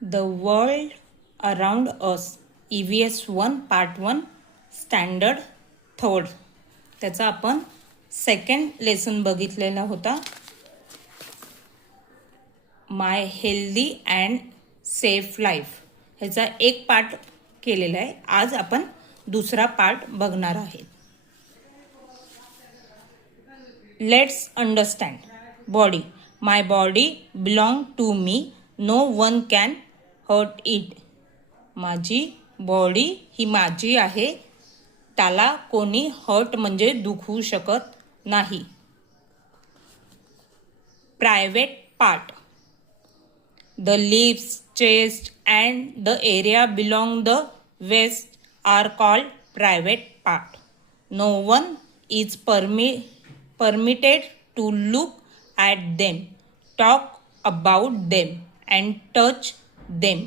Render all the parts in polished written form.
The World Around Us EVS 1 Part 1 Standard 3rd. त्याचा आपण second lesson बघितलेला होता. माय हेल्दी अँड सेफ लाईफ ह्याचा एक पार्ट केलेला आहे. आज आपण दुसरा पार्ट बघणार आहे. Let's understand. Body. My body belong to me. No one can hurt it. माझी बॉडी ही माझी आहे, त्याला कोणी हर्ट म्हणजे दुखवू शकत नाही. Private part. The lips, chest and the area belong the waist are called private part. No one is permitted to look at them, talk about them and touch them.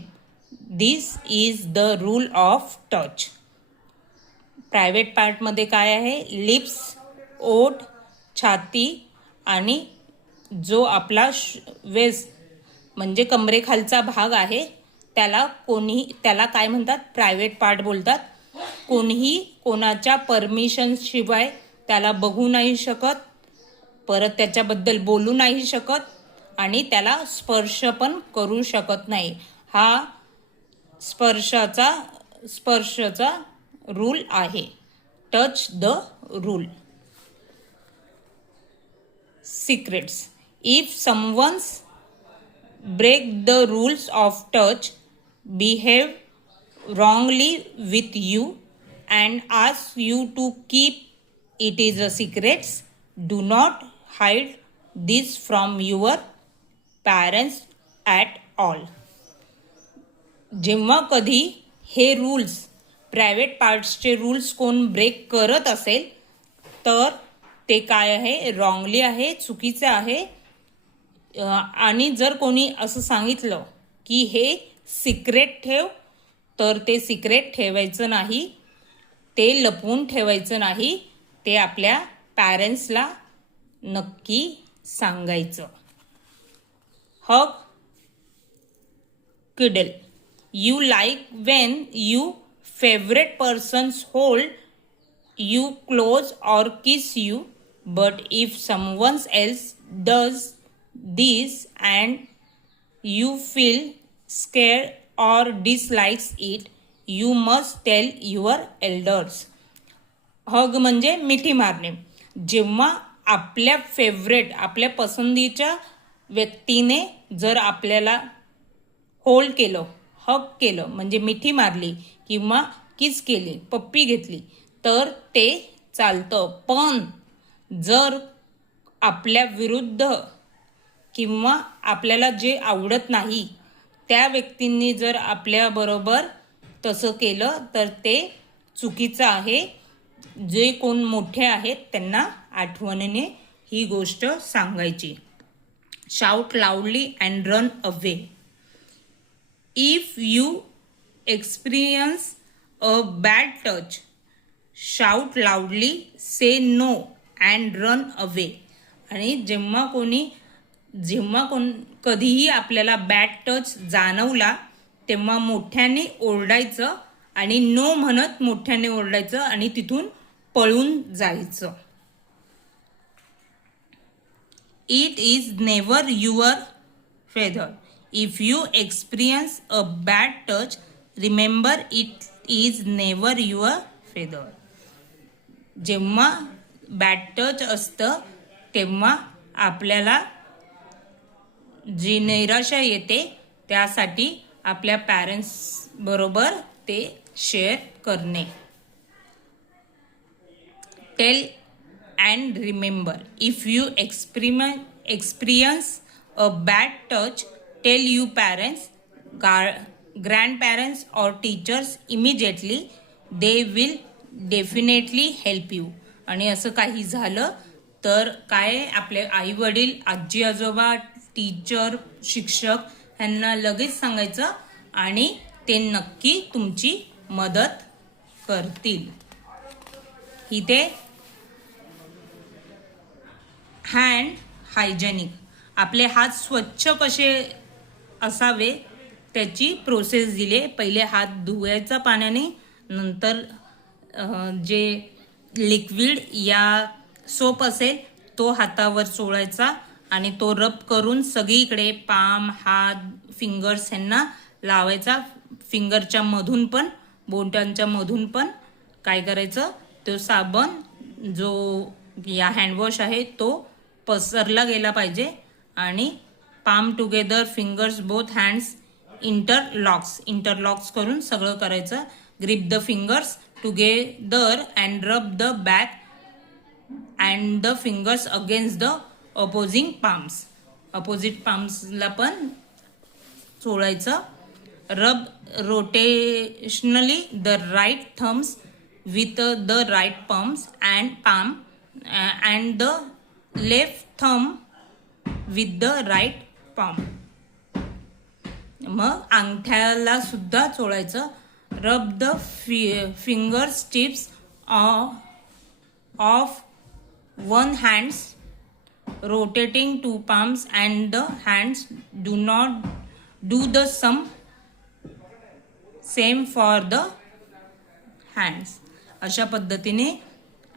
This is the rule of touch. Private पार्टमध्ये काय आहे? Lips, ओठ, छाती आणि जो आपला waste म्हणजे कमरेखालचा भाग आहे त्याला काय म्हणतात? प्रायव्हेट पार्ट बोलतात. कोणीही कोणाच्या परमिशन शिवाय त्याला बघू नाही शकत, परत त्याच्याबद्दल बोलू नाही शकत आणि त्याला स्पर्श पण करू शकत नाही. हा स्पर्शाचा रूल आहे. Touch the rule. Secrets. If someone's break the rules of touch, behave wrongly with you and ask you to keep it is a secret, do not hide this from your parents at all. जेव्हा कधी हे rules, private पार्ट्सचे rules कोण break करत असेल तर ते काय आहे? रॉंगली आहे, चुकीचे आहे. आणि जर कोणी असं सांगितलं की हे सिक्रेट ठेव, तर ते सिक्रेट ठेवायचं नाही, ते लपवून ठेवायचं नाही, ते आपल्या पॅरेंट्सला नक्की सांगायचं. Hug, cuddle. You like when you favourite persons hold you close or kiss you, but if someone else does this and you feel scared or dislikes it, you must tell your elders. Hug म्हणजे मिठी मारणे. जेव्हा आपल्या favourite, आपल्या पसंतीच्या व्यक्तीने जर आपल्याला होल्ड केलं, हग केलं म्हणजे मिठी मारली किंवा किस केली, पप्पी घेतली, तर ते चालतं. पण जर आपल्या विरुद्ध किंवा आपल्याला जे आवडत नाही त्या व्यक्तींनी जर आपल्याबरोबर तसं केलं तर ते चुकीचं आहे. जे कोण मोठे आहेत त्यांना आठवणीने ही गोष्ट सांगायची. Shout loudly and run away. If you experience a bad touch, shout loudly, say no and run away. आणि जेव्हा कधीही आपल्याला बॅड टच जाणवला तेव्हा मोठ्याने ओरडायचं आणि नो म्हणत मोठ्याने ओरडायचं आणि तिथून पळून जायचं. It is never your feather. If you experience a bad touch, remember it is never your feather. जेव्हा बॅड टच असतं तेव्हा आपल्याला जी निराशा येते त्यासाठी आपल्या पॅरेंट्स बरोबर ते शेअर करणे. Tell and remember. If you experience a bad touch, tell you parents, grandparents और teachers immediately. They will definitely help you. आणि असं काही झालं तर काय आपले आई वडील, आजी आजोबा, टीचर, शिक्षक यांना लगेच सांगायचं आणि ते नक्की तुमची मदत करतील. इथे हँड हायजेनिक. आपले हात स्वच्छ कसे असावे त्याची प्रोसेस दिली. पहिले हात धुवायचा पाण्याने, नंतर जे लिक्विड या सोप असेल तो हातावर चोळायचा आणि तो रब करून सगळीकडे पाम, हात, फिंगर्स ह्यांना लावायचा. फिंगरच्या मधून पण, बोटांच्या मधून पण काय करायचं, तो साबण जो या हँडवॉश आहे तो पसरला गेला पाहिजे. आणि palm together, fingers, both hands interlocks करून सगळं करायचं. Grip the fingers together and rub the back and the fingers against the opposing palms. Opposite पाम्सला पण चोळायचं. Rub rotationally the right thumbs with the right palm and the left thumb with the right palm. मग अंगठ्याला सुद्धा चोळायचं. Rub the fingers tips of one hands, rotating two palms and the hands. Do not do the same for the hands. अशा पद्धतीने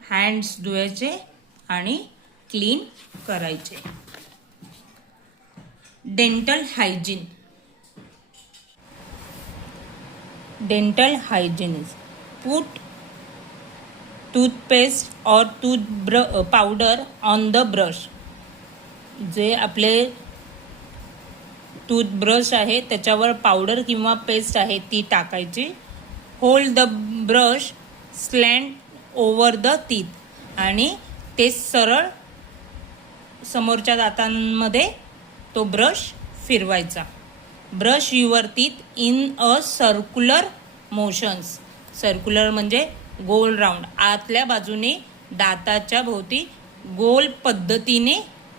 hands धुवायचे आणि clean करायचे. Dental hygiene. Dental hygiene is put toothpaste or powder on the brush. जे आपले toothbrush आहे त्याच्यावर powder किंवा पेस्ट आहे ती टाकायची. Hold the brush slant over the teeth. आणि ते सरळ समोरच्या दातांमध्ये तो ब्रश फिरवायचा. Brush your teeth in a circular motions. Circular म्हणजे गोल राऊंड. आतल्या बाजूने दाताच्या भोवती गोल पद्धतीने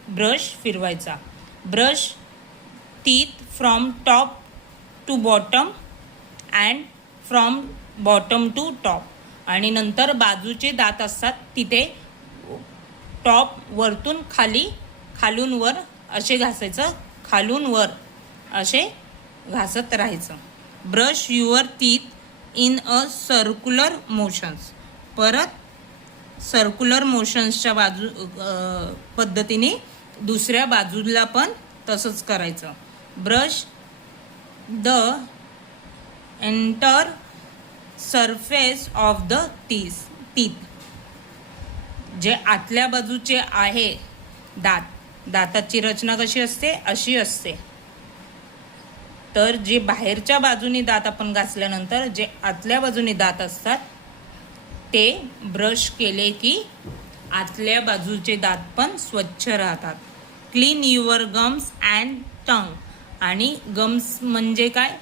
ब्रश फिरवायचा. Brush teeth from top to bottom and from bottom to top. आणि नंतर बाजूचे दात असतात तिथे टॉप वरतून खाली, खालून वर असे घासायचं. खालून वर असे घासत राहायचं. Brush your teeth in a circular motions. परत सर्क्युलर मोशन्सच्या पद्धतीने दुसऱ्या बाजूला पण तसंच करायचं. Brush the enter surface of the teeth. जे आतल्या बाजूचे आहे दाताची रचना कशी असते, अशी असते. तर जे बाहेरच्या बाजूने दात आपण घासल्यानंतर जे आतल्या बाजूने दात असतात ते ब्रश केले की आतल्या बाजूचे दात पण स्वच्छ राहतात. क्लीन युअर गम्स अँड टंग. आणि गम्स म्हणजे काय,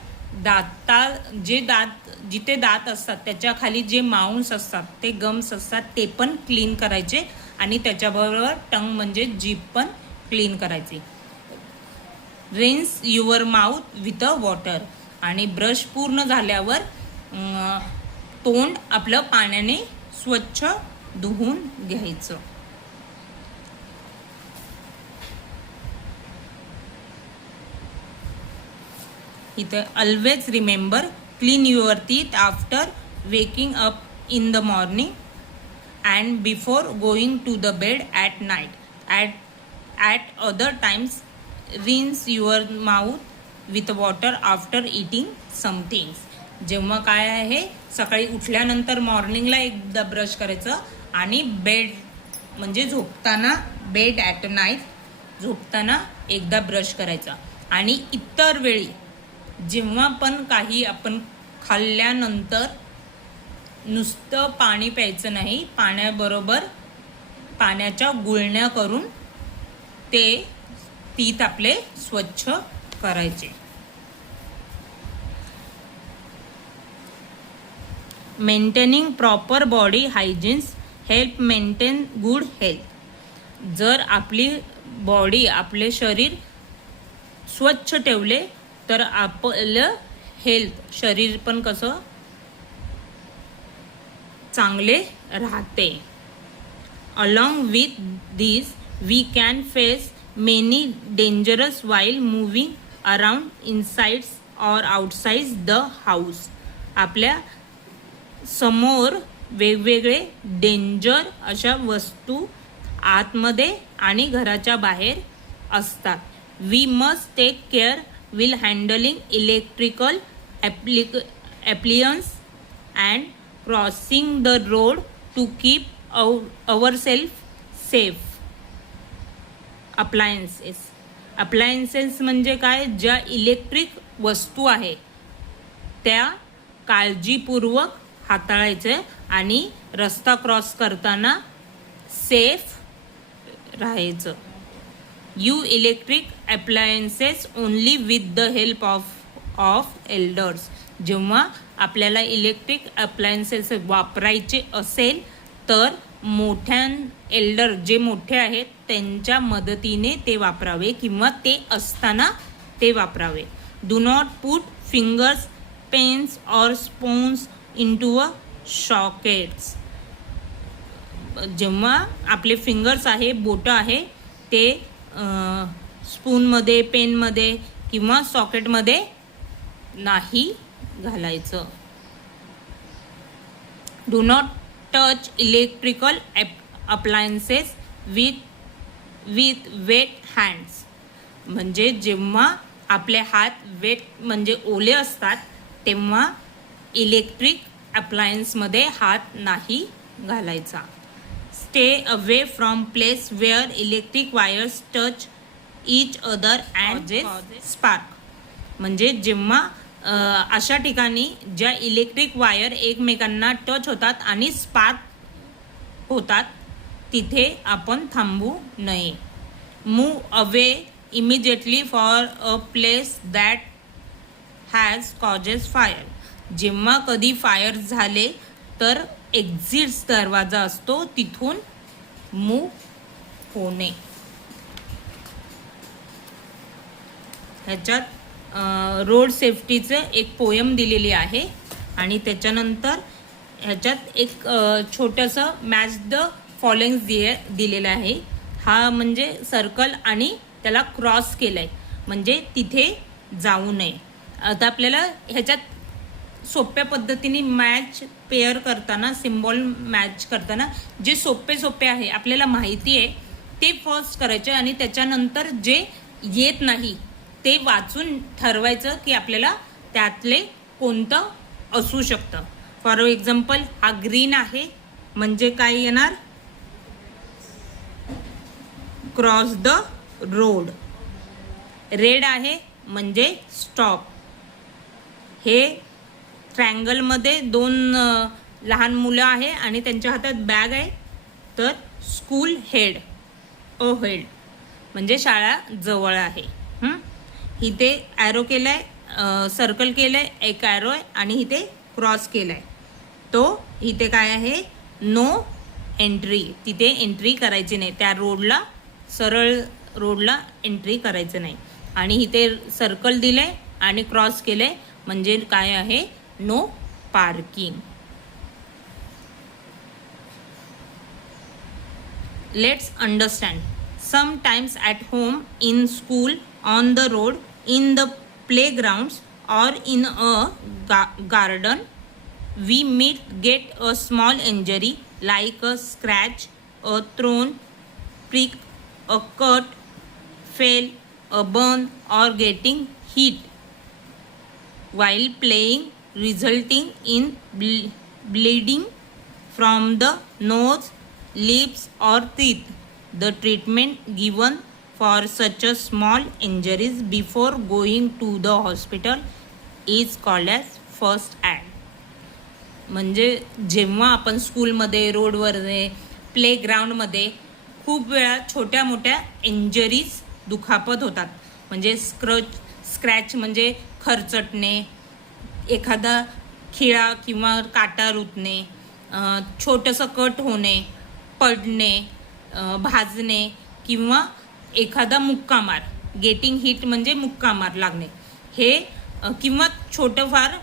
जिथे दात असतात त्याच्या खाली जे माउंस असतात ते गम्स असतात ते पण क्लीन करायचे. आणि त्याच्याबरोबर टंग म्हणजे जीभ पण क्लीन करायची. Rinse your mouth with a water. आणि ब्रश पूर्ण झाल्यावर तोंड आपलं पाण्याने स्वच्छ धुवून घ्यायचं. इथे always remember clean your teeth after waking up in the morning and before going to the bed at night. At other times rinse your mouth with water after eating something. जेव्हा काय आहे, सकाळी उठल्यानंतर मॉर्निंगला एकदा ब्रश करायचं आणि bed म्हणजे झोपताना, बेड ॲट नाईट झोपताना एकदा ब्रश करायचा. आणि इतर वेळी जेव्हा पण काही आपण खाल्ल्यानंतर नुसतं पाणी प्यायचं नाही, पाण्याबरोबर पाण्याच्या गुळण्या करून ते टीथ आपले स्वच्छ करायचे. Maintaining proper body hygienes help maintain good health. जर आपली बॉडी, आपले शरीर स्वच्छ ठेवले तर आपलं हेल्थ, शरीर पण कसं चांगले राहते. Along with this we can face many dangerous while moving around inside or outside the house. आपल्या समोर वेगवेगळे डेंजर अशा वस्तू आतमध्ये आणि घराच्या बाहेर असतात. We must take care will handling electrical appliance and crossing the road to keep ourselves safe. Appliances म्हणजे काय? ज्या इलेक्ट्रिक वस्तू आहे त्या काळजीपूर्वक हाताळायचे आणि रस्ता क्रॉस करताना सेफ राहायचं. You electric appliances only with the help of elders. जेव्हा आपल्याला इलेक्ट्रिक अप्लायन्सेस वापरायचे असेल तर एल्डर जे मोठे आहेत त्यांच्या मदतीने ते वापरावे किंवा ते असताना ते वापरावे. Do not put fingers, pens और स्पून्स इनटू अ सॉकेट्स. जेव्हा आपले फिंगर्स आहे, बोटं आहे, ते स्पूनमध्ये, पेनमध्ये किंवा सॉकेटमध्ये नाही घालायचं. Do not touch electrical appliances with wet hands. म्हणजे जेव्हा आपले हात वेट म्हणजे ओले असतात तेव्हा इलेक्ट्रिक अप्लायन्समध्ये हात नाही घालायचा. Stay away from place where electric wires touch each other and spark. म्हणजे जेव्हा अशा ठिकाणी ज्या इलेक्ट्रिक वायर एकमेकांना टच होतात आणि स्पार्क होतात तिथे आपण थांबू नये. Move away immediately for a place that has causes fire. जेव्हा कधी फायर झाले तर एक्झिट्स दरवाजा असतो तिथून मूव होणे. ह्याच्यात रोड सेफ्टीचं एक पोयम दिलेली आहे आणि त्याच्यानंतर ह्याच्यात एक छोटंसं मॅच द फॉलोइंग दिलेलं आहे. हा म्हणजे सर्कल आणि त्याला क्रॉस केलंय म्हणजे तिथे जाऊ नये. आता आपल्याला ह्याच्यात सोप्या पद्धतीने मॅच पेअर करताना, सिम्बॉल मॅच करताना जे सोपे आहे आपल्याला माहिती आहे ते फर्स्ट करायचे आणि त्याच्यानंतर जे येत नाही ते वाचून ठरवायचं की आपल्याला त्यातले कोणतं असू शकतं. फॉर एक्झाम्पल हा ग्रीन आहे म्हणजे काय येणार? Cross the road. रेड आहे म्हणजे स्टॉप. हे ट्रँगलमध्ये दोन लहान मुलं आहे आणि त्यांच्या हातात बॅग आहे तर स्कूल हेड म्हणजे शाळा जवळ आहे. इथे ॲरो केलाय, सर्कल केलंय, एक ॲरो आहे आणि इथे क्रॉस केलाय. तो इथे काय आहे? No entry. तिथे एंट्री करायची नाही. त्या रोडला, सरळ रोडला एंट्री करायचं नाही. आणि इथे सर्कल दिलंय आणि क्रॉस केलंय म्हणजे काय आहे? No parking. Let's understand. Sometimes at home, in school, on the road, in the playgrounds or in a garden, we get a small injury like a scratch, a thorn prick, a cut, fail, a burn or getting hit while playing resulting in bleeding from the nose, lips or teeth. The treatment given for such a small injuries before going to the hospital is called as first aid. म्हणजे जेव्हा आपण स्कूलमध्ये, रोडवर, प्लेग्राऊंडमध्ये खूप वेळा छोट्या मोठ्या injuries, दुखापत होतात. म्हणजे स्क्रॅच म्हणजे खरचटणे, एखादा खिळा किंवा काटा रुतणे, छोटंसं कट होणे, पडणे, भाजणे किंवा एखादा मुक्का मार, गेटिंग हिट म्हणजे मुक्का मार लागणे, हे किंवा छोटं फार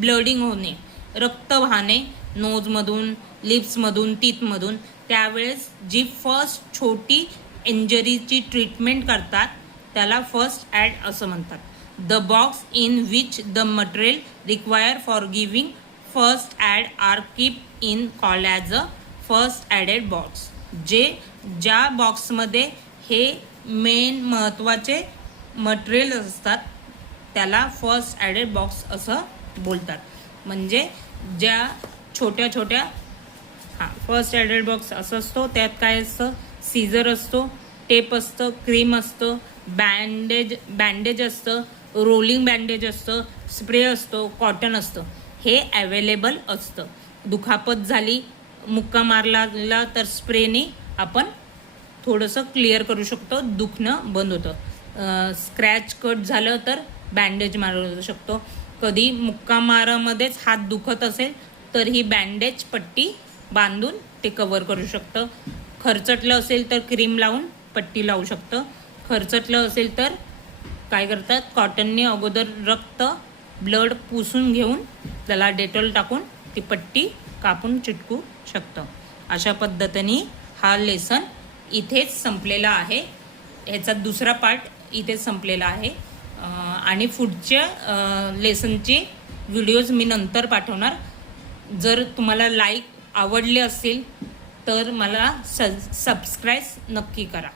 ब्लडिंग होणे, रक्त वाहणे नोजमधून, लिप्समधून, टीथमधून. त्यावेळेस जी फर्स्ट छोटी इंजरीची ट्रीटमेंट करतात त्याला फर्स्ट ॲड असं म्हणतात. The box in which the material required for giving first aid are kept in called as a first aided box. ज्या बॉक्समध्ये हे मेन महत्त्वाचे मटेरियल असतात त्याला फर्स्ट एडेड बॉक्स असं बोलतात. म्हणजे ज्या छोट्या छोट्या फर्स्ट एडेड बॉक्स असं असतो. त्यात काय असतं, सीझर असतो, टेप असतं, क्रीम असतं, बँडेज असतं, रोलिंग बँडेज असतं, स्प्रे असतो, कॉटन असतं. हे अवेलेबल असतं. दुखापत झाली, मुक्का मारला तर स्प्रेने आपण थोडंसं क्लिअर करू शकतो, दुखणं बंद होतं. स्क्रॅच कट झालं तर बँडेज मारू शकतो. कधी मुक्का मारामध्येच हात दुखत असेल तर ही बँडेज पट्टी बांधून ते कव्हर करू शकतं. खरचटलं असेल तर क्रीम लावून पट्टी लावू शकतं. खरचटलं असेल तर काय करतात, कॉटनने अगोदर ब्लड पुसून घेऊन त्याला डेटॉल टाकून ती पट्टी कापून चिटकू शकतं. अशा पद्धतीने हा लेसन इथेच संपलेला आहे. ह्याचा दुसरा पार्ट इथेच संपलेला आहे आणि पुढच्या लेसनचे व्हिडिओज मी नंतर पाठवणार. जर तुम्हाला आवडले असेल तर मला सबस्क्राईब नक्की करा.